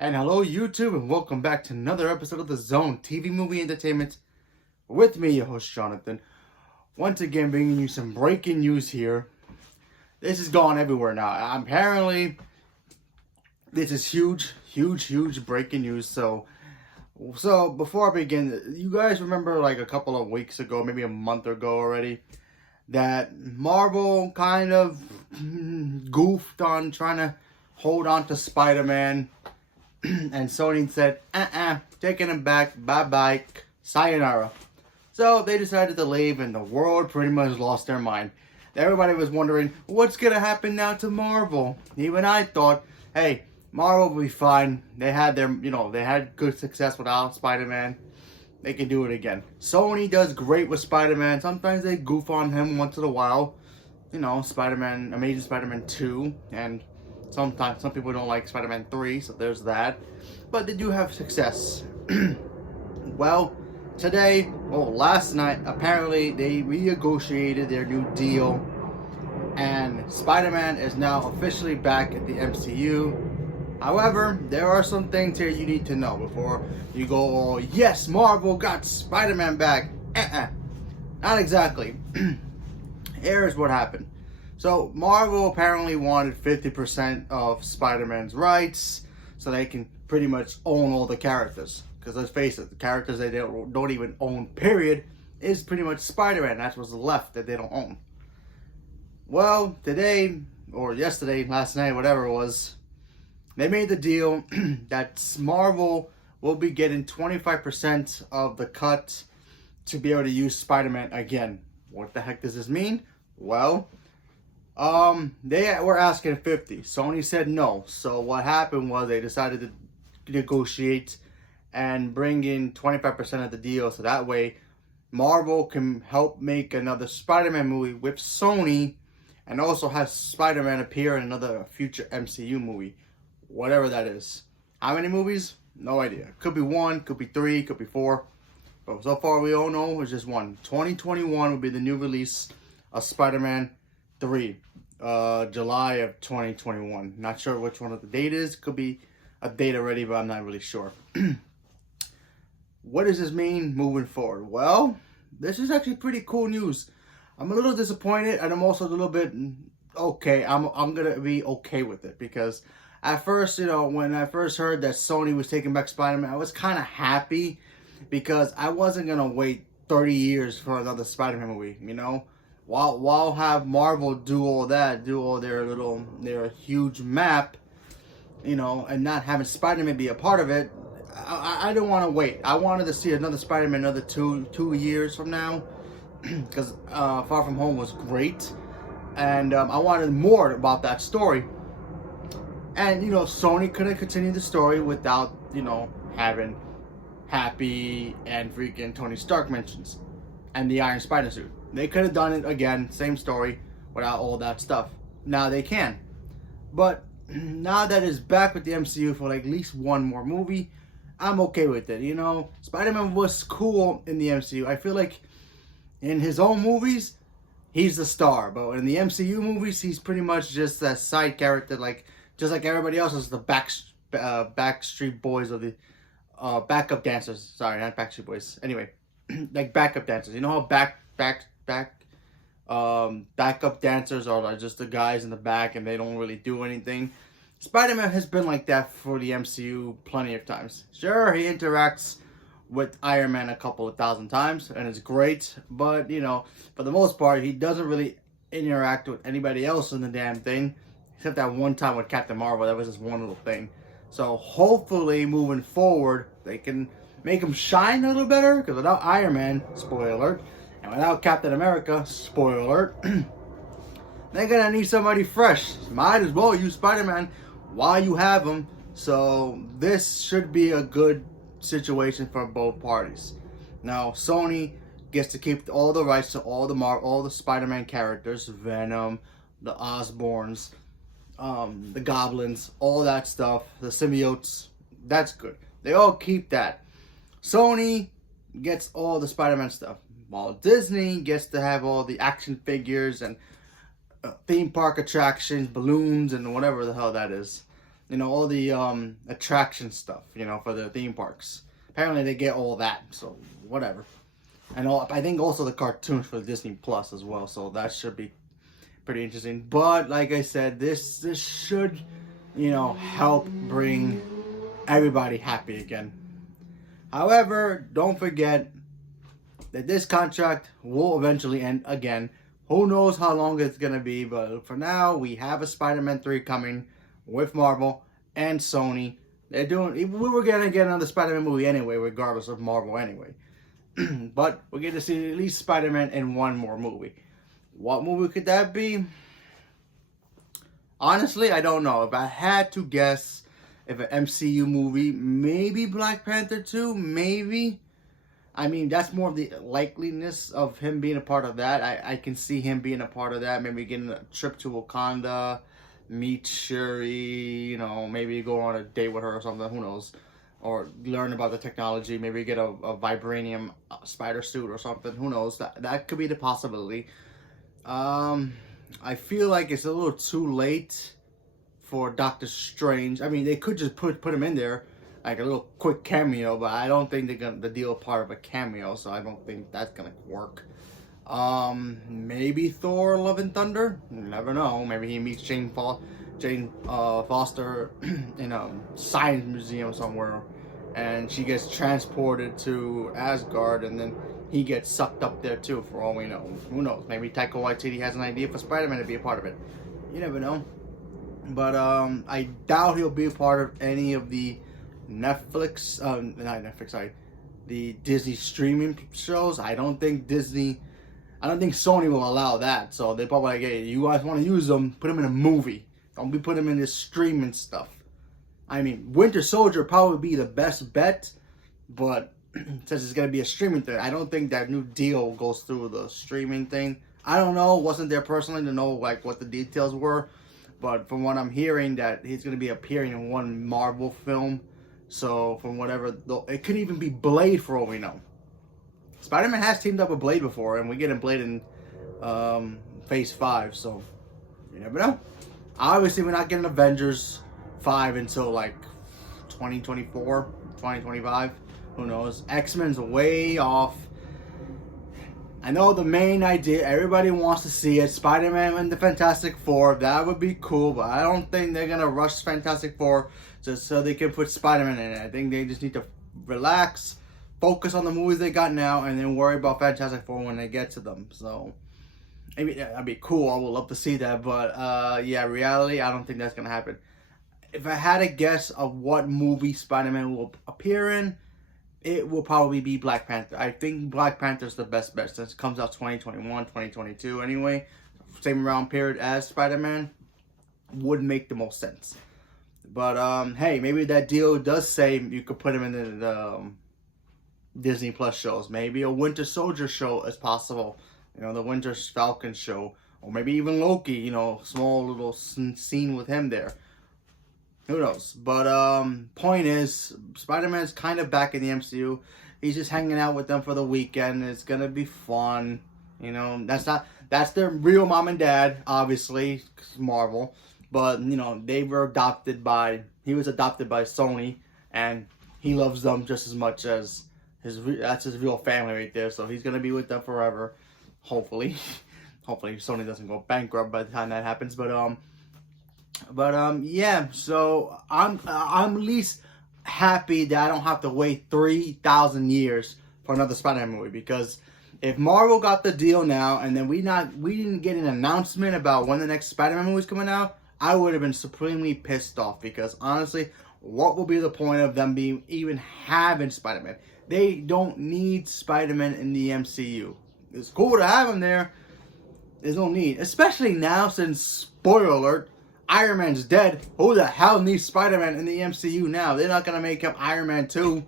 And hello YouTube, and welcome back to another episode of The Zone TV Movie Entertainment with me, your host Jonathan. Once again bringing you some breaking news here. This is gone everywhere now. Apparently, this is huge breaking news. So before I begin, you guys remember like a couple of weeks ago, maybe a month ago already, that Marvel kind of goofed on trying to hold on to Spider-Man. And Sony said, taking him back, bye-bye, sayonara. So they decided to leave, and the world pretty much lost their mind. Everybody was wondering, what's going to happen now to Marvel? Even I thought, hey, Marvel will be fine. They had their, they had good success without Spider-Man. They can do it again. Sony does great with Spider-Man. Sometimes they goof on him once in a while. Spider-Man, Amazing Spider-Man 2, and sometimes some people don't like Spider-Man 3, so there's that. But they do have success. Well, last night, apparently they renegotiated their new deal. And Spider-Man is now officially back at the MCU. However, there are some things here you need to know before you go, oh, yes, Marvel got Spider-Man back. Not exactly. Here's what happened. So, Marvel apparently wanted 50% of Spider-Man's rights so they can pretty much own all the characters. Because let's face it, the characters they don't even own, period, is pretty much Spider-Man. That's what's left that they don't own. Well, today, or yesterday, last night, whatever it was, they made the deal that Marvel will be getting 25% of the cut to be able to use Spider-Man again. What the heck does this mean? Well, they were asking 50. Sony said no. So what happened was they decided to negotiate and bring in 25% of the deal. So that way Marvel can help make another Spider-Man movie with Sony and also have Spider-Man appear in another future MCU movie. Whatever that is. How many movies? No idea. Could be 1, could be 3, could be 4. But so far we all know it's just 1. 2021 will be the new release of Spider-Man 3. July of 2021. Not sure which one of the date is. Could be a date already, but I'm not really sure. What does this mean moving forward? Well, this is actually pretty cool news. I'm a little disappointed, and I'm also a little bit okay. I'm gonna be okay with it because at first, when I first heard that Sony was taking back Spider-Man, I was kind of happy because I wasn't gonna wait 30 years for another Spider-Man movie. While have Marvel do all that, do all their huge map, and not having Spider-Man be a part of it, I don't want to wait. I wanted to see another Spider-Man another two years from now, because Far From Home was great, and I wanted more about that story. And Sony couldn't continue the story without having Happy and freaking Tony Stark mentions and the Iron Spider suit. They could have done it again, same story, without all that stuff. Now they can. But now that it's back with the MCU for like at least one more movie, I'm okay with it. Spider-Man was cool in the MCU. I feel like in his own movies, he's the star. But in the MCU movies, he's pretty much just a side character, just like everybody else is the Backstreet Boys of the backup dancers. Sorry, not Backstreet Boys. Anyway, like backup dancers. You know how backup dancers are just the guys in the back and they don't really do anything. Spider-Man has been like that for the MCU plenty of times. Sure, he interacts with Iron Man a couple of thousand times and it's great, but for the most part he doesn't really interact with anybody else in the damn thing, except that one time with Captain Marvel. That was just one little thing. So hopefully moving forward they can make him shine a little better, because without Iron Man, spoiler alert, and without Captain America, spoiler alert, they're gonna need somebody fresh. Might as well use Spider-Man while you have him. So this should be a good situation for both parties. Now Sony gets to keep all the rights to all the Spider-Man characters, Venom, the Osborns, the Goblins, all that stuff, the symbiotes. That's good. They all keep that. Sony gets all the Spider-Man stuff, while Disney gets to have all the action figures and theme park attractions, balloons, and whatever the hell that is. all the attraction stuff, for the theme parks. Apparently they get all that, so whatever. And I think also the cartoons for Disney Plus as well, so that should be pretty interesting. But like I said, this should, help bring everybody happy again. However, don't forget that this contract will eventually end again. Who knows how long it's gonna be, but for now we have a Spider-Man 3 coming with Marvel and Sony. We were gonna get another Spider-Man movie anyway, regardless of Marvel anyway. But we're going to see at least Spider-Man in one more movie. What movie could that be? Honestly, I don't know. If I had to guess, if an MCU movie, maybe Black Panther 2, maybe. I mean, that's more of the likeliness of him being a part of that. I can see him being a part of that. Maybe getting a trip to Wakanda, meet Shuri, maybe go on a date with her or something. Who knows? Or learn about the technology, maybe get a vibranium spider suit or something. Who knows? That could be the possibility. I feel like it's a little too late for Doctor Strange. I mean, they could just put him in there, like a little quick cameo, but I don't think they're gonna deal part of a cameo, so I don't think that's gonna work. Maybe Thor: Love and Thunder. You never know. Maybe he meets Jane Foster in a science museum somewhere, and she gets transported to Asgard, and then he gets sucked up there too, for all we know. Who knows? Maybe Taika Waititi has an idea for Spider-Man to be a part of it. You never know. But I doubt he'll be a part of any of the not Netflix, sorry, the Disney streaming shows. I don't think Sony will allow that. So they probably like, hey, you guys want to use them, put them in a movie. Don't be putting them in this streaming stuff. I mean, Winter Soldier probably be the best bet, but since it's going to be a streaming thing, I don't think that new deal goes through the streaming thing. I don't know. Wasn't there personally to know like what the details were, but from what I'm hearing, that he's going to be appearing in one Marvel film. So from whatever, it could even be Blade for all we know. Spider-Man has teamed up with Blade before, and we get him Blade in Phase 5, so you never know. Obviously, we're not getting Avengers 5 until like 2024, 2025. Who knows? X-Men's way off. I know the main idea, everybody wants to see it. Spider-Man and the Fantastic Four, that would be cool, but I don't think they're going to rush Fantastic Four just so they can put Spider-Man in it. I think they just need to relax, focus on the movies they got now, and then worry about Fantastic Four when they get to them. So, I mean, that'd be cool. I would love to see that. But, yeah, reality, I don't think that's going to happen. If I had a guess of what movie Spider-Man will appear in, it will probably be Black Panther. I think Black Panther's the best bet since it comes out 2021, 2022 anyway. Same round period as Spider-Man. Would make the most sense. But, hey, maybe that deal does say you could put him in the Disney Plus shows. Maybe a Winter Soldier show is possible. The Winter Falcon show. Or maybe even Loki, small little scene with him there. Who knows? But, point is, Spider-Man's kind of back in the MCU. He's just hanging out with them for the weekend. It's going to be fun. That's their real mom and dad, obviously, Marvel. But, he was adopted by Sony, and he loves them just as much as that's his real family right there. So he's going to be with them forever, hopefully. Hopefully Sony doesn't go bankrupt by the time that happens. But yeah, so I'm at least happy that I don't have to wait 3,000 years for another Spider-Man movie, because if Marvel got the deal now and then we didn't get an announcement about when the next Spider-Man movie is coming out, I would have been supremely pissed off, because honestly, what will be the point of them even having Spider-Man? They don't need Spider-Man in the MCU. It's cool to have him there. There's no need, especially now since, spoiler alert, Iron Man's dead. Who the hell needs Spider-Man in the MCU now? They're not going to make him Iron Man 2.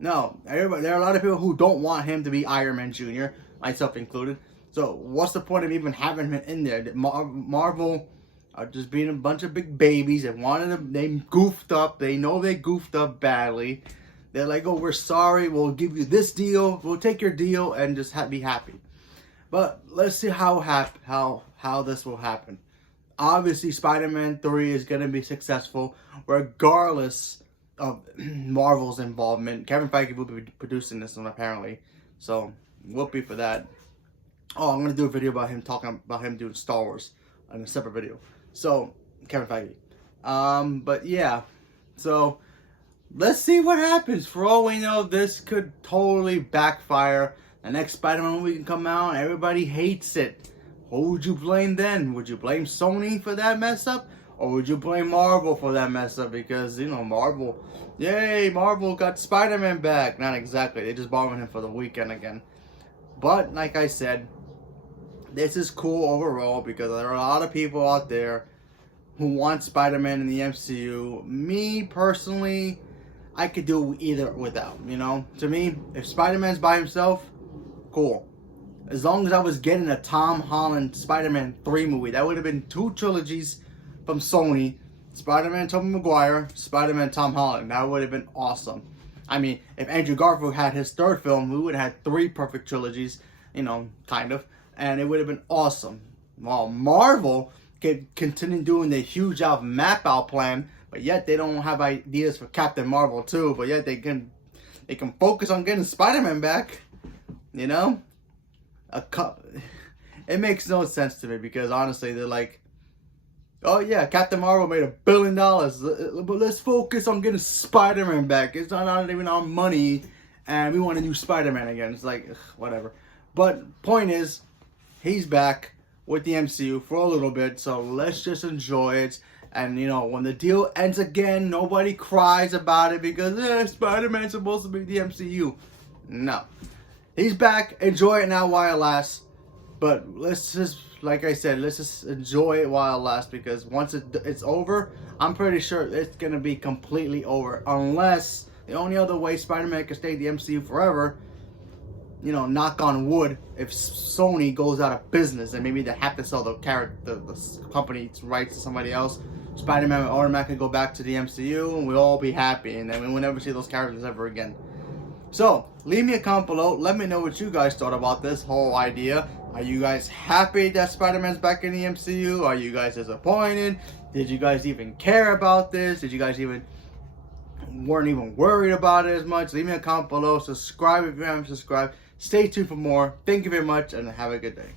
No. There are a lot of people who don't want him to be Iron Man Jr., myself included. So what's the point of even having him in there? Marvel are just being a bunch of big babies. They goofed up. They know they goofed up badly. They're like, oh, we're sorry. We'll give you this deal. We'll take your deal and just be happy. But let's see how this will happen. obviously Spider-Man 3 is going to be successful regardless of Marvel's involvement. Kevin Feige will be producing this one apparently, so whoopee for that. Oh, I'm going to do a video about him talking about him doing Star Wars in a separate video. So, Kevin Feige. But yeah, so let's see what happens. For all we know, this could totally backfire. The next Spider-Man movie can come out and everybody hates it. Who would you blame then? Would you blame Sony for that mess up? Or would you blame Marvel for that mess up? Because, you know, Marvel, yay, Marvel got Spider-Man back. Not exactly. They just borrowed him for the weekend again. But, like I said, this is cool overall because there are a lot of people out there who want Spider-Man in the MCU. Me, personally, I could do either without, you know? To me, if Spider-Man's by himself, cool. As long as I was getting a Tom Holland Spider-Man 3 movie, that would have been 2 trilogies from Sony. Spider-Man Tobey Maguire, Spider-Man Tom Holland. That would have been awesome. I mean, if Andrew Garfield had his 3rd film, we would have had 3 perfect trilogies, you know, kind of. And it would have been awesome. While Marvel could continue doing the huge out map out plan, but yet they don't have ideas for Captain Marvel too. But yet they can focus on getting Spider-Man back. You know, it makes no sense to me because honestly, they're like, oh yeah, Captain Marvel made $1 billion, but let's focus on getting Spider-Man back. It's not even our money, and we want a new Spider-Man again. It's like, ugh, whatever. But point is, he's back with the MCU for a little bit, so let's just enjoy it. And, you know, when the deal ends again, nobody cries about it because Spider-Man's supposed to be the MCU. No. He's back. Enjoy it now while it lasts. But let's just, like I said, let's just enjoy it while it lasts because once it's over, I'm pretty sure it's going to be completely over. Unless the only other way Spider-Man can stay in the MCU forever, you know, knock on wood, if Sony goes out of business and maybe they have to sell the company's rights to somebody else, Spider-Man will automatically go back to the MCU and we'll all be happy and then we'll never see those characters ever again. So, leave me a comment below. Let me know what you guys thought about this whole idea. Are you guys happy that Spider-Man's back in the MCU? Are you guys disappointed? Did you guys even care about this? Did you guys weren't even worried about it as much? Leave me a comment below. Subscribe if you haven't subscribed. Stay tuned for more. Thank you very much and have a good day.